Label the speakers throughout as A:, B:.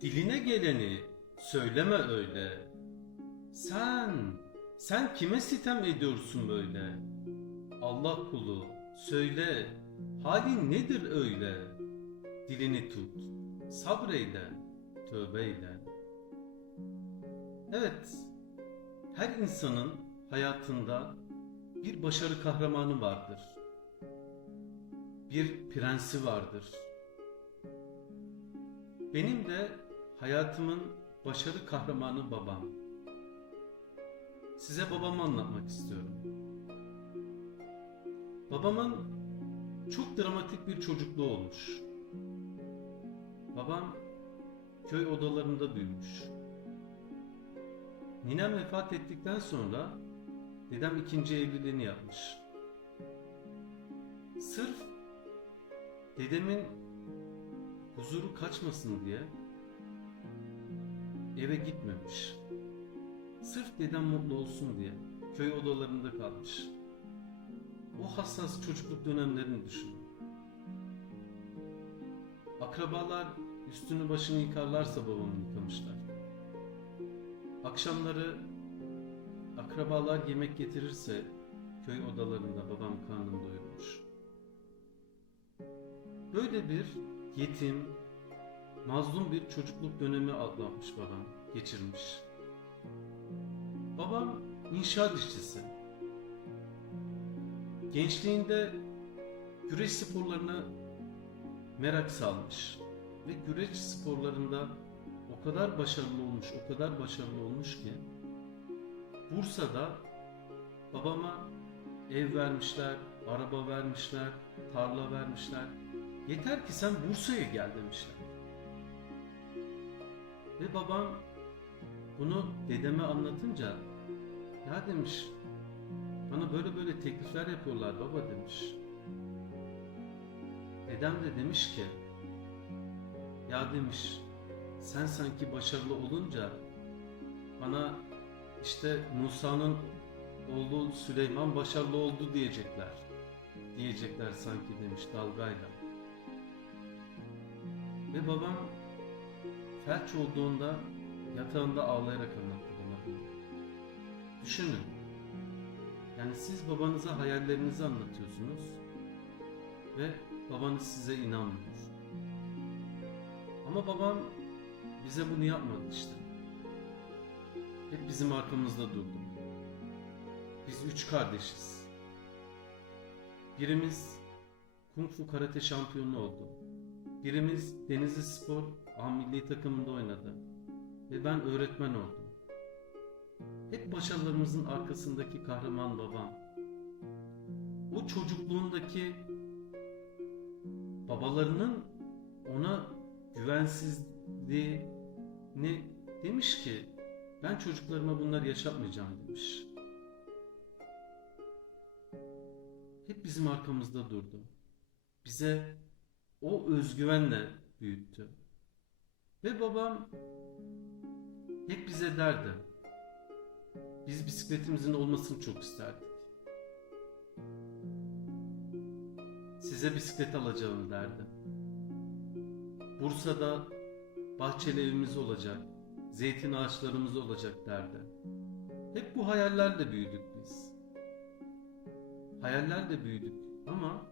A: Diline geleni söyleme öyle. Sen, sen kime sitem ediyorsun böyle? Allah kulu, söyle, halin nedir öyle? Dilini tut, sabreyle, tövbeyle. Evet, her insanın hayatında bir başarı kahramanı vardır. Bir prensi vardır. Benim de hayatımın başarı kahramanı babam. Size babamı anlatmak istiyorum. Babamın çok dramatik bir çocukluğu olmuş. Babam köy odalarında büyümüş. Ninem vefat ettikten sonra dedem ikinci evliliğini yapmış. Sırf dedemin huzuru kaçmasın diye eve gitmemiş. Sırf dedem mutlu olsun diye köy odalarında kalmış. O hassas çocukluk dönemlerini düşünün. Akrabalar üstünü başını yıkarlarsa babamı yıkamışlar. Akşamları akrabalar yemek getirirse köy odalarında babam karnını doyurmuş. Böyle bir yetim, mazlum bir çocukluk dönemi atlatmış babam, geçirmiş. Babam inşaat işçisi. Gençliğinde güreş sporlarına merak salmış ve güreş sporlarında o kadar başarılı olmuş, o kadar başarılı olmuş ki Bursa'da babama ev vermişler, araba vermişler, tarla vermişler. Yeter ki sen Bursa'ya gel demişler. Ve babam bunu dedeme anlatınca ya demiş bana böyle böyle teklifler yapıyorlar baba demiş. Dedem de demiş ki ya demiş sen sanki başarılı olunca bana işte Musa'nın oğlu Süleyman başarılı oldu diyecekler. Diyecekler sanki demiş dalgayla. Ve babam felç olduğunda yatağında ağlayarak anlattı bana. Düşünün. Yani siz babanıza hayallerinizi anlatıyorsunuz ve babanız size inanmıyor. Ama babam bize bunu yapmadı işte. Hep bizim arkamızda durdu. Biz üç kardeşiz. Birimiz Kung Fu Karate şampiyonu oldu. Birimiz Denizli Spor A milli takımında oynadı. Ve ben öğretmen oldum. Hep başarılarımızın arkasındaki kahraman babam. O çocukluğundaki babalarının ona güvensizliğini demiş ki ben çocuklarıma bunları yaşatmayacağım demiş. Hep bizim arkamızda durdu. Bize o özgüvenle büyüttü. Ve babam hep bize derdi. Biz bisikletimizin olmasını çok isterdik. Size bisiklet alacağım derdi. Bursa'da bahçeli evimiz olacak, zeytin ağaçlarımız olacak derdi. Hep bu hayallerle büyüdük biz. Hayallerle büyüdük ama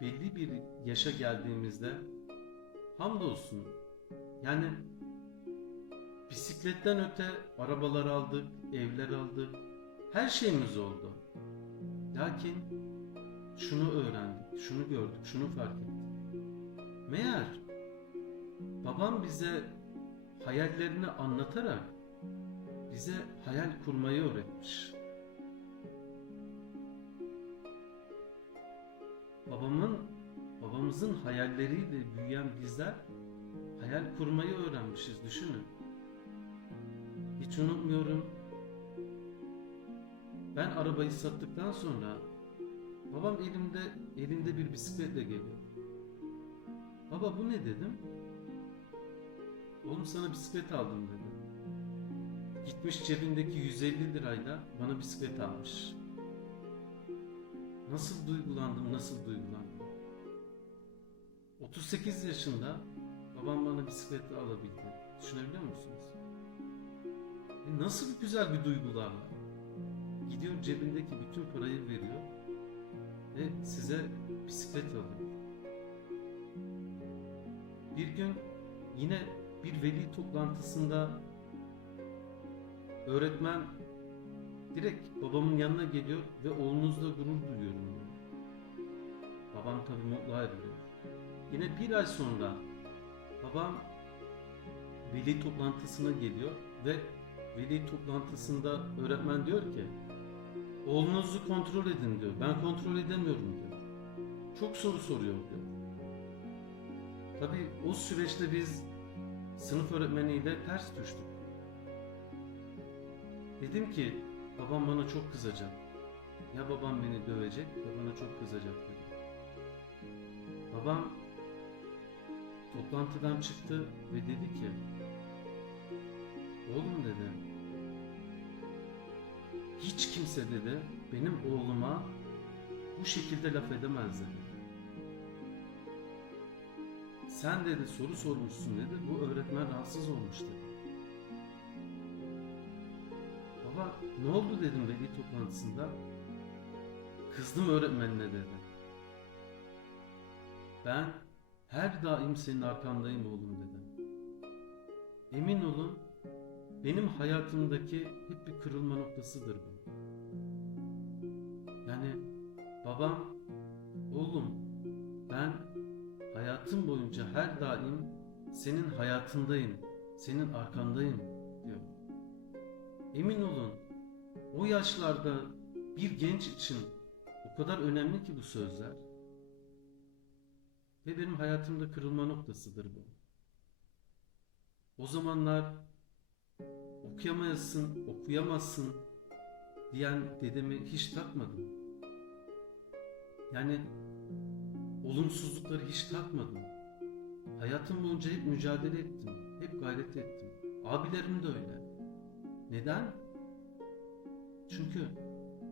A: belli bir yaşa geldiğimizde hamdolsun yani bisikletten öte arabalar aldık, evler aldık, her şeyimiz oldu. Lakin şunu öğrendik, şunu gördük, şunu fark ettik. Meğer babam bize hayallerini anlatarak bize hayal kurmayı öğretmiş. Babamın babamızın hayalleriyle büyüyen bizler hayal kurmayı öğrenmişiz düşünün. Hiç unutmuyorum. Ben arabayı sattıktan sonra babam elimde elinde bir bisikletle geliyor. Baba bu ne dedim? Oğlum sana bisiklet aldım dedi. Gitmiş cebindeki 150 lirayla bana bisiklet almış. Nasıl duygulandım, nasıl duygulandım. 38 yaşında babam bana bisikleti alabildi. Düşünebiliyor musunuz? E nasıl bir güzel bir duygularla. Gidiyor cebindeki bütün parayı veriyor ve size bisiklet alıyor. Bir gün yine bir veli toplantısında öğretmen direkt babamın yanına geliyor ve oğlunuzla gurur duyuyorum diyor. Babam tabii mutlu ayrılıyor. Yine bir ay sonra babam veli toplantısına geliyor ve veli toplantısında öğretmen diyor ki oğlunuzu kontrol edin diyor. Ben kontrol edemiyorum diyor. Çok soru soruyor diyor. Tabii o süreçte biz sınıf öğretmeniyle ters düştük. Dedim ki babam bana çok kızacak. Ya babam beni dövecek ya bana çok kızacak dedim. Babam toplantıdan çıktı ve dedi ki Oğlum dedi hiç kimse dedi benim oğluma bu şekilde laf edemez dedi. Sen dedi soru sormuşsun dedi. Bu öğretmen rahatsız olmuş dedi. Baba ne oldu dedim veli toplantısında. Kızdım öğretmenine dedi. Ben her daim senin arkandayım oğlum dedi. Emin olun benim hayatımdaki hep bir kırılma noktasıdır bu. Yani babam oğlum ben hayatım boyunca her daim senin hayatındayım, senin arkandayım diyor. Emin olun o yaşlarda bir genç için o kadar önemli ki bu sözler. Ve benim hayatımda kırılma noktasıdır bu. O zamanlar okuyamayasın, okuyamazsın diyen dedemi hiç takmadım. Yani olumsuzlukları hiç takmadım. Hayatım boyunca hep mücadele ettim, hep gayret ettim. Abilerim de öyle. Neden? Çünkü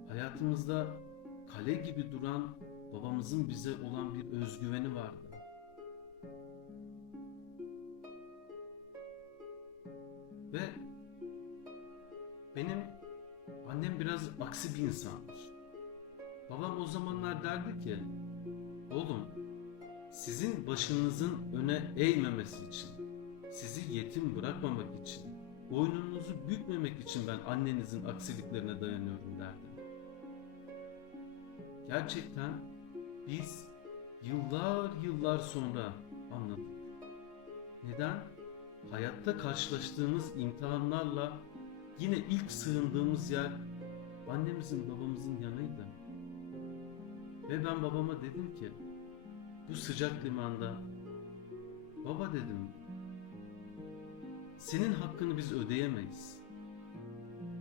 A: hayatımızda kale gibi duran babamızın bize olan bir özgüveni vardı. Ve benim annem biraz aksi bir insandır. Babam o zamanlar derdi ki, oğlum sizin başınızın öne eğmemesi için, sizi yetim bırakmamak için, boynunuzu bükmemek için ben annenizin aksiliklerine dayanıyorum derdi. Gerçekten biz yıllar yıllar sonra anladık. Neden? Hayatta karşılaştığımız imtihanlarla yine ilk sığındığımız yer annemizin babamızın yanıydı. Ve ben babama dedim ki bu sıcak limanda baba dedim senin hakkını biz ödeyemeyiz.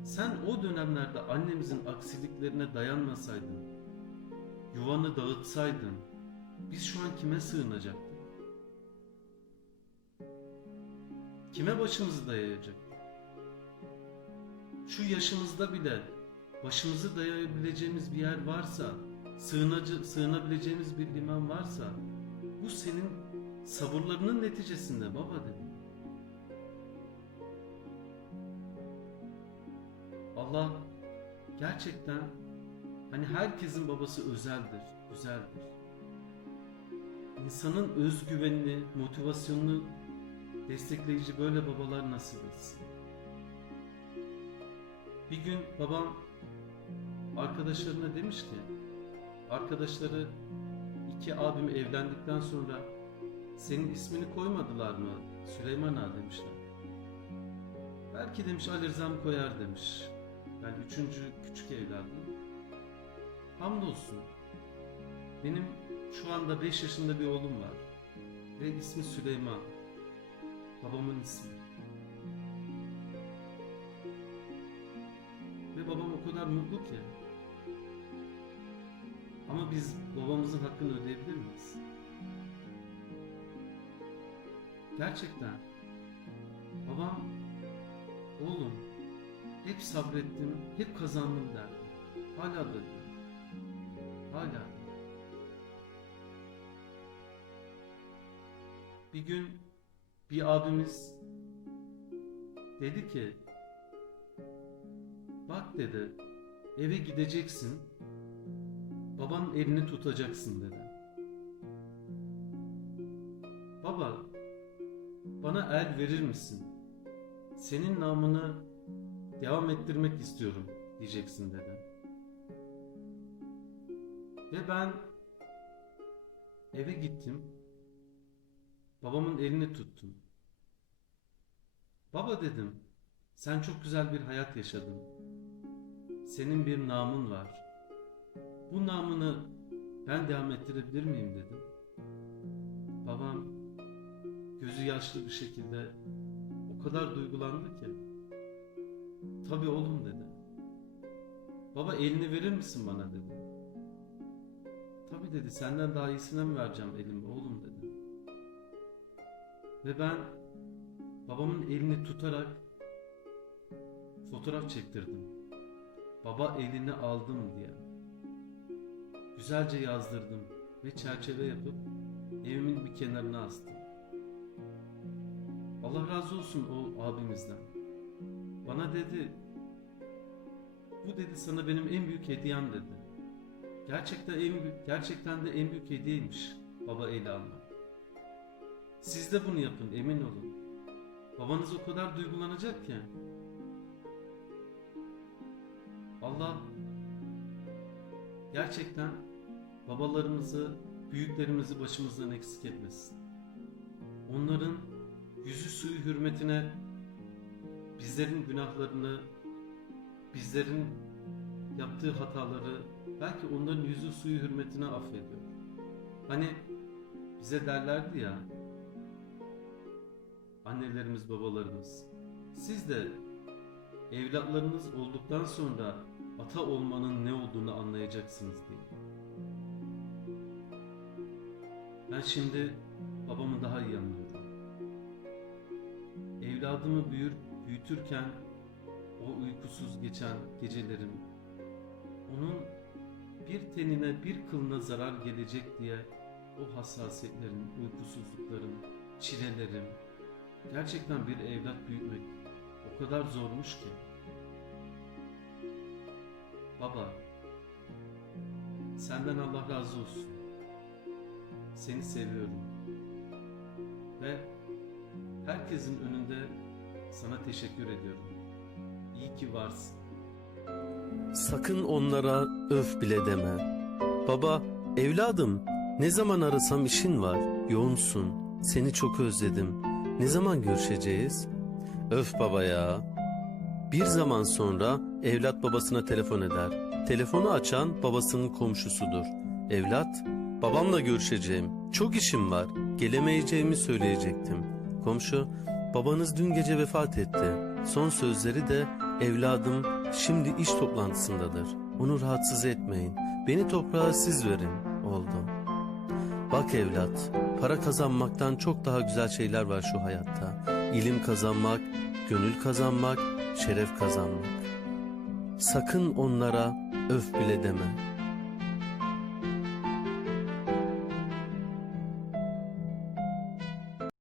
A: Sen o dönemlerde annemizin aksiliklerine dayanmasaydın, yuvanı dağıtsaydın, biz şu an kime sığınacaktık? Kime başımızı dayayacaktık? Şu yaşımızda bile başımızı dayayabileceğimiz bir yer varsa, sığınacı, sığınabileceğimiz bir liman varsa, bu senin sabırlarının neticesinde baba dedim. Allah gerçekten hani herkesin babası özeldir, güzeldir. İnsanın özgüvenini, motivasyonunu destekleyici böyle babalar nasip etsin. Bir gün babam arkadaşlarına demiş ki, arkadaşları iki abim evlendikten sonra senin ismini koymadılar mı Süleyman Ağa demişler. Belki demiş Ali Rıza'm koyar demiş. Yani üçüncü küçük evladım. Hamdolsun. Benim şu anda 5 yaşında bir oğlum var. Ve ismi Süleyman. Babamın ismi. Ve babam o kadar mutlu ki. Ama biz babamızın hakkını ödeyebilir miyiz? Gerçekten. Babam, oğlum hep sabrettim, hep kazandım derdi. Hala da diyor. Hala. Bir gün bir abimiz dedi ki bak dedi eve gideceksin babanın elini tutacaksın dedi. Baba bana el verir misin? Senin namını devam ettirmek istiyorum diyeceksin dedi. Ve ben eve gittim. Babamın elini tuttum. Baba dedim, sen çok güzel bir hayat yaşadın. Senin bir namın var. Bu namını ben devam ettirebilir miyim dedim. Babam gözü yaşlı bir şekilde o kadar duygulandı ki. Tabii oğlum dedi. Baba elini verir misin bana dedi. Dedi senden daha iyisine mi vereceğim elimi oğlum dedi. Ve ben babamın elini tutarak fotoğraf çektirdim. Baba elini aldım diye. Güzelce yazdırdım ve çerçeve yapıp evimin bir kenarına astım. Allah razı olsun o abimizden. Bana dedi, bu dedi sana benim en büyük hediyem dedi. Gerçekten en gerçekten de en büyük hediyeymiş baba eli almak. Siz de bunu yapın emin olun. Babanız o kadar duygulanacak ki. Allah gerçekten babalarımızı, büyüklerimizi başımızdan eksik etmesin. Onların yüzü suyu hürmetine bizlerin günahlarını, bizlerin yaptığı hataları belki onların yüzü suyu hürmetine affediyor. Hani bize derlerdi ya annelerimiz babalarımız siz de evlatlarınız olduktan sonra ata olmanın ne olduğunu anlayacaksınız diye. Ben şimdi babamı daha iyi anlıyorum. Evladımı büyür, büyütürken o uykusuz geçen gecelerim onun bir tenine bir kılına zarar gelecek diye o hassasiyetlerin, uykusuzlukların, çilelerim gerçekten bir evlat büyütmek o kadar zormuş ki. Baba, senden Allah razı olsun. Seni seviyorum. Ve herkesin önünde sana teşekkür ediyorum. İyi ki varsın.
B: Sakın onlara öf bile deme. Baba, evladım, ne zaman arasam işin var, yoğunsun, seni çok özledim. Ne zaman görüşeceğiz? Öf baba ya. Bir zaman sonra evlat babasına telefon eder. Telefonu açan babasının komşusudur. Evlat, babamla görüşeceğim. Çok işim var. Gelemeyeceğimi söyleyecektim. Komşu, babanız dün gece vefat etti. Son sözleri de evladım şimdi iş toplantısındadır. Onu rahatsız etmeyin. Beni toprağa siz verin oldu. Bak evlat, para kazanmaktan çok daha güzel şeyler var şu hayatta. İlim kazanmak, gönül kazanmak, şeref kazanmak. Sakın onlara öf bile deme.